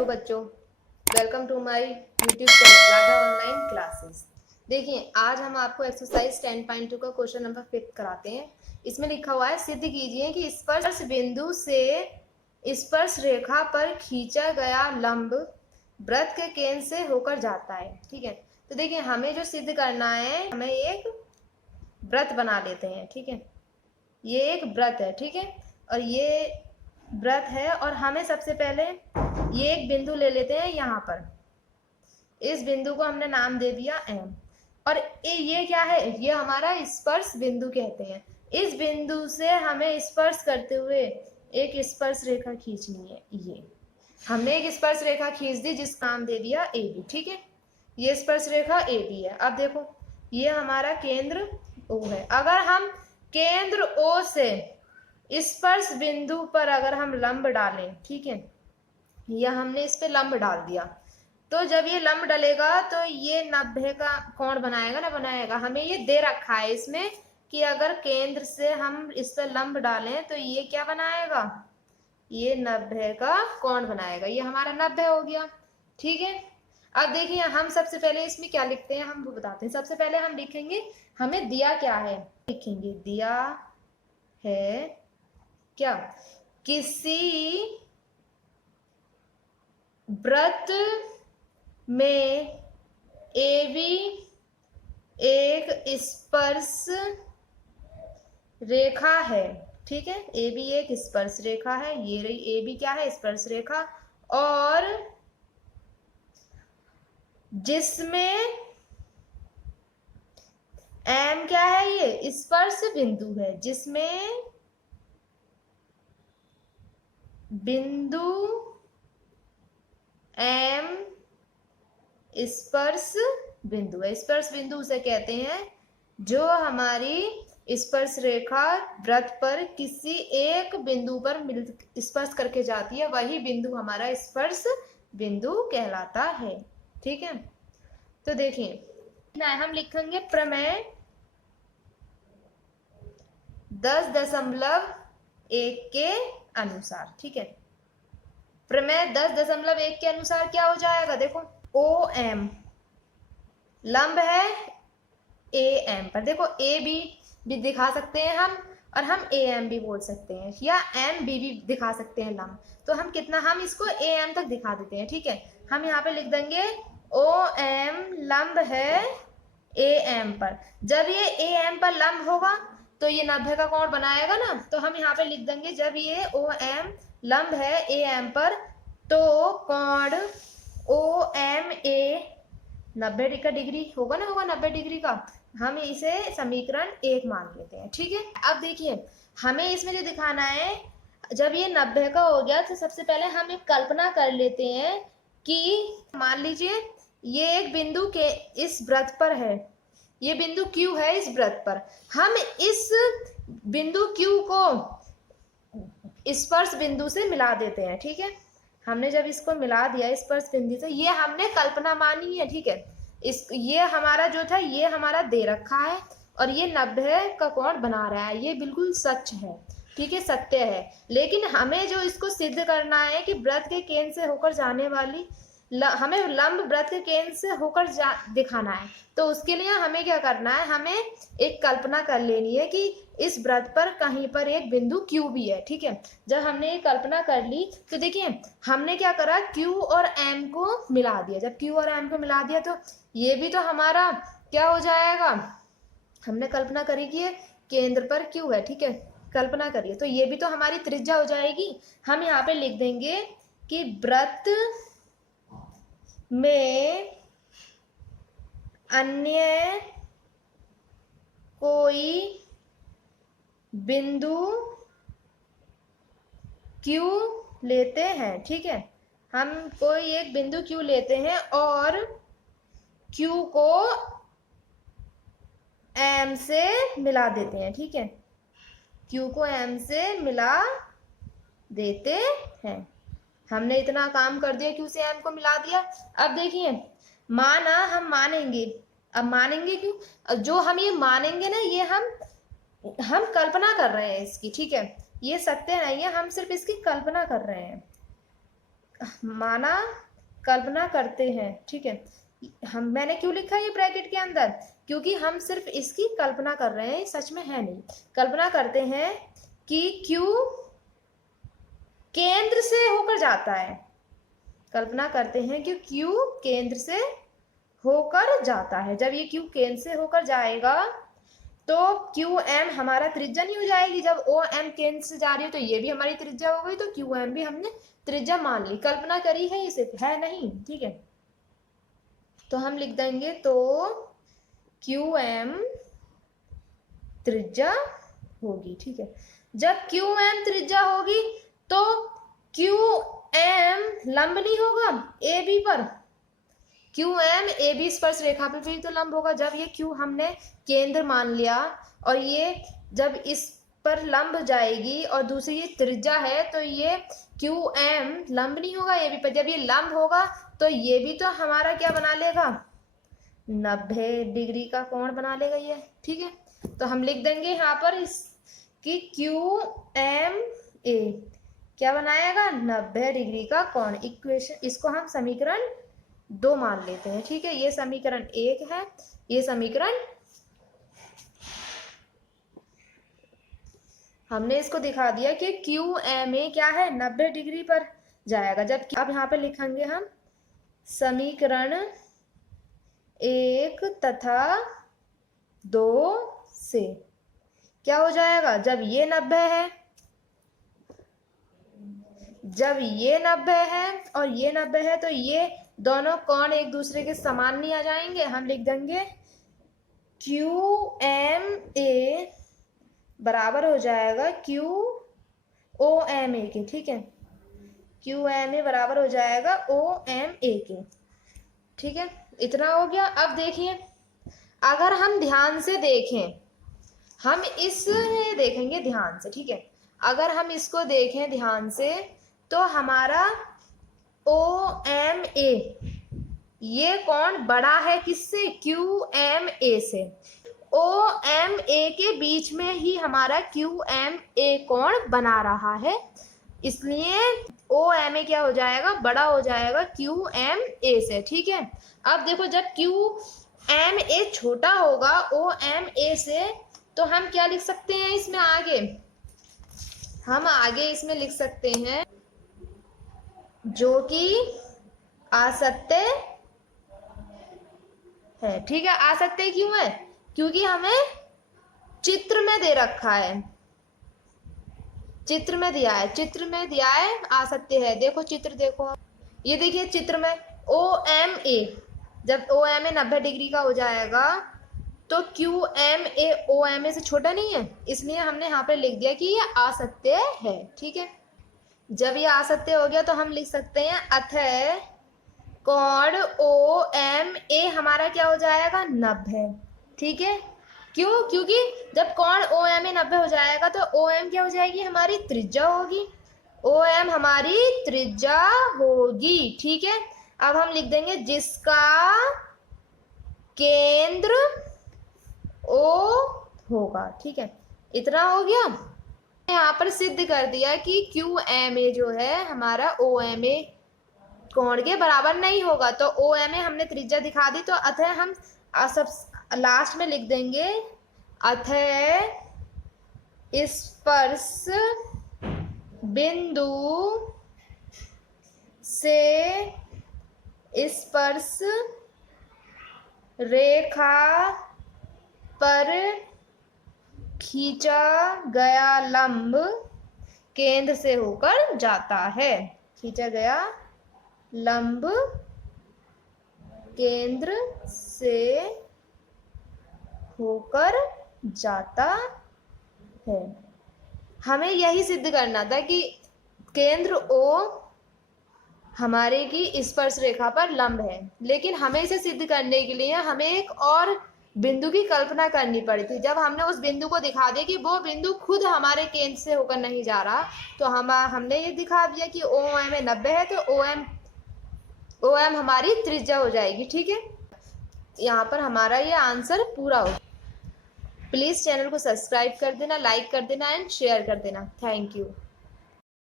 हो बच्चों, welcome to my YouTube channel Radha online classes. देखिए आज हम आपको एक्सरसाइज 10.2 का क्वेश्चन नंबर 5 कराते हैं। इसमें लिखा हुआ है सिद्ध कीजिए कि स्पर्श बिंदु से स्पर्श रेखा पर खींचा गया लंब वृत्त के केंद्र से होकर जाता है। ठीक है, तो देखिए हमें जो सिद्ध करना है, हमें एक वृत्त बना लेते हैं। ठीक है, ये एक वृत्त है। ठीक है, और ये वृत्त है और हमें सबसे पहले ये एक बिंदु ले लेते हैं। यहाँ पर इस बिंदु को हमने नाम दे दिया एम, और ये क्या है, ये हमारा स्पर्श बिंदु कहते हैं। इस बिंदु से हमें स्पर्श करते हुए एक स्पर्श रेखा खींचनी है। ये हमने एक स्पर्श रेखा खींच दी जिसका नाम दे दिया ए बी। ठीक है, ये स्पर्श रेखा ए बी है। अब देखो ये हमारा केंद्र ओ है। अगर हम केंद्र ओ से स्पर्श बिंदु पर अगर हम लंब डालें, ठीक है, या हमने इस पे लंब डाल दिया, तो जब ये लंब डलेगा तो ये 90 का कोण बनाएगा ना, बनाएगा। हमें ये दे रखा है इसमें कि अगर केंद्र से हम इस पे लंब डालें तो ये क्या बनाएगा, ये 90 का कोण बनाएगा। ये हमारा 90 हो गया। ठीक है, अब देखिए हम सबसे पहले इसमें क्या लिखते हैं, हम वो बताते हैं। सबसे पहले हम लिखेंगे हमें दिया क्या है, लिखेंगे दिया है क्या, किसी वृत्त में AB एक स्पर्श रेखा है। ठीक है, AB एक स्पर्श रेखा है। ये रही AB क्या है, स्पर्श रेखा, और जिसमें M क्या है, ये स्पर्श बिंदु है, जिसमें बिंदु M स्पर्श बिंदु है। स्पर्श बिंदु उसे कहते हैं जो हमारी स्पर्श रेखा वृत्त पर किसी एक बिंदु पर स्पर्श करके जाती है, वही बिंदु हमारा स्पर्श बिंदु कहलाता है। ठीक है, तो देखिए हम लिखेंगे प्रमेय 10.1 के अनुसार। ठीक है, प्रमेय 10.1 के अनुसार क्या हो जाएगा, देखो ओ एम लंब है ए एम पर। देखो ए बी भी दिखा सकते हैं हम, और हम ए एम भी बोल सकते हैं, या एम बी भी दिखा सकते हैं लंब। तो हम कितना, हम इसको ए एम तक दिखा देते हैं। ठीक है, हम यहाँ पे लिख देंगे ओ एम लंब है ए एम पर। जब ये ए एम पर लंब होगा तो ये 90 का कोण बनाएगा ना, तो हम यहाँ पे लिख देंगे जब ये ओ एम लंब है ए एम पर तो कोण ओ एम ए 90 का डिग्री होगा ना, होगा 90 डिग्री का। हम इसे समीकरण 1 मान लेते हैं। ठीक है, अब देखिए हमें इसमें जो दिखाना है, जब ये 90 का हो गया तो सबसे पहले हम एक कल्पना कर लेते हैं कि मान लीजिए ये एक बिंदु के इस वृत्त पर है, ये बिंदु Q है इस वृत्त पर। हम इस बिंदु Q को स्पर्श बिंदु से मिला देते हैं। ठीक है, हमने जब इसको मिला दिया स्पर्श बिंदु से, ये हमने कल्पना मानी है। ठीक है, ये हमारा जो था ये हमारा दे रखा है, और ये 90 का कोण बना रहा है, ये बिल्कुल सच है। ठीक है, सत्य है। लेकिन हमें जो इसको सिद्ध करना है कि वृत्त के केंद्र से होकर जाने वाली हमें लंब वृत्त के केंद्र से होकर दिखाना है। तो उसके लिए हमें क्या करना है, हमें एक कल्पना कर लेनी है कि इस वृत्त पर कहीं पर एक बिंदु Q भी है। ठीक है, जब हमने ये कल्पना कर ली तो देखिए हमने क्या करा, Q और M को मिला दिया। जब Q और M को मिला दिया तो ये भी तो हमारा क्या हो जाएगा, हमने कल्पना करी कि ये केंद्र पर Q है। ठीक है, कल्पना करिए, तो ये भी तो हमारी त्रिज्या हो जाएगी। हम यहाँ पे लिख देंगे कि वृत्त में अन्य कोई बिंदु Q लेते हैं। ठीक है, हम कोई एक बिंदु Q लेते हैं और Q को M से मिला देते हैं। ठीक है, Q को M से मिला देते हैं। हमने इतना काम कर दिया, Q से M को मिला दिया। अब देखिए माना, हम मानेंगे। अब मानेंगे क्यों, जो हम ये मानेंगे ना, ये हम कल्पना कर रहे हैं इसकी। ठीक है, ये सत्य नहीं है, हम सिर्फ इसकी कल्पना कर रहे हैं। माना कल्पना करते हैं, ठीक है। मैंने क्यों लिखा है ये ब्रैकेट के अंदर, क्योंकि हम सिर्फ इसकी कल्पना कर रहे हैं, सच में है नहीं। कल्पना करते हैं कि Q केंद्र से होकर जाता है, कल्पना करते हैं कि Q केंद्र से होकर जाता है। जब ये Q केंद्र से होकर जाएगा तो QM हमारा त्रिज्या नहीं हो जाएगी। जब OM केंद्र से जा रही है तो ये भी हमारी त्रिज्या हो गई, तो QM भी हमने त्रिज्या मान ली, कल्पना करी है, इसे है नहीं, ठीक है। तो हम लिख देंगे तो QM त्रिज्या होगी, ठीक है। जब QM त्रिज्या होगी तो QM लंब नहीं होगा AB पर, QM AB स्पर्श रेखा पे भी तो लंब होगा। जब ये Q हमने केंद्र मान लिया और ये जब इस पर लंब जाएगी और दूसरी ये त्रिज्या है तो ये QM लंब नहीं होगा AB पर। जब ये लंब होगा तो ये भी तो हमारा क्या बना लेगा, 90 डिग्री का कोण बना लेगा ये, ठीक है। तो हम लिख देंगे यहाँ पर इसकी QMA क्या बनाएगा, 90 डिग्री का कोण। इक्वेशन इसको हम समीकरण 2 मान लेते हैं, ठीक है। ये समीकरण 1 है, ये समीकरण हमने इसको दिखा दिया कि QMA क्या है, 90 डिग्री पर जाएगा। जब अब यहाँ पे लिखेंगे हम समीकरण 1 तथा 2 से क्या हो जाएगा, जब ये 90 है, जब ये 90 है और ये 90 है तो ये दोनों कोण एक दूसरे के समान नहीं आ जाएंगे। हम लिख देंगे QMA बराबर हो जाएगा QOMA के, ठीक है। QMA बराबर हो जाएगा OMA के, ठीक है। इतना हो गया। अब देखिए अगर हम ध्यान से देखें, हम इस देखेंगे ध्यान से, ठीक है। अगर हम इसको देखें ध्यान से तो हमारा OMA ये कोण बड़ा है किससे, QMA से। OMA के बीच में ही हमारा QMA कोण बना रहा है, इसलिए OMA क्या हो जाएगा, बड़ा हो जाएगा QMA से, ठीक है। अब देखो जब QMA छोटा होगा OMA से तो हम क्या लिख सकते हैं इसमें आगे, हम आगे इसमें लिख सकते हैं जो कि असत्य है, ठीक है। असत्य क्यों है, क्योंकि हमें चित्र में दे रखा है, चित्र में दिया है, चित्र में दिया है असत्य है। देखो चित्र देखो, ये देखिए चित्र में OMA, जब OMA 90 डिग्री का हो जाएगा तो QMA OMA से छोटा नहीं है, इसलिए हमने यहाँ पे लिख दिया कि ये असत्य है, ठीक है। जब ये असत्य हो गया तो हम लिख सकते हैं अतः कोण OMA हमारा क्या हो जाएगा, 90, ठीक है। क्यों, क्योंकि जब कोण OMA 90 हो जाएगा तो OM क्या हो जाएगी, हमारी त्रिज्या होगी, OM हमारी त्रिज्या होगी, ठीक है। अब हम लिख देंगे जिसका केंद्र O होगा, ठीक है। इतना हो गया। यहाँ पर सिद्ध कर दिया कि QMA जो है हमारा OMA कोण के बराबर नहीं होगा, तो OMA हमने त्रिज्या दिखा दी, तो अतः हम सब लास्ट में लिख देंगे अतः स्पर्श बिंदु से स्पर्श रेखा पर खींचा गया लंब केंद्र से होकर जाता है, खींचा गया लंब केंद्र से होकर जाता है। हमें यही सिद्ध करना था कि केंद्र O हमारे की स्पर्श रेखा पर लंब है, लेकिन हमें इसे सिद्ध करने के लिए हमें एक और बिंदु की कल्पना करनी पड़ी थी। जब हमने उस बिंदु को दिखा दिया कि वो बिंदु खुद हमारे केंद्र से होकर नहीं जा रहा, तो हमने ये दिखा दिया कि OM 90 है तो OM हमारी त्रिज्या हो जाएगी, ठीक है। यहाँ पर हमारा ये आंसर पूरा हो। प्लीज़ चैनल को सब्सक्राइब कर देना, लाइक कर देना एंड शेयर कर देना। Thank you.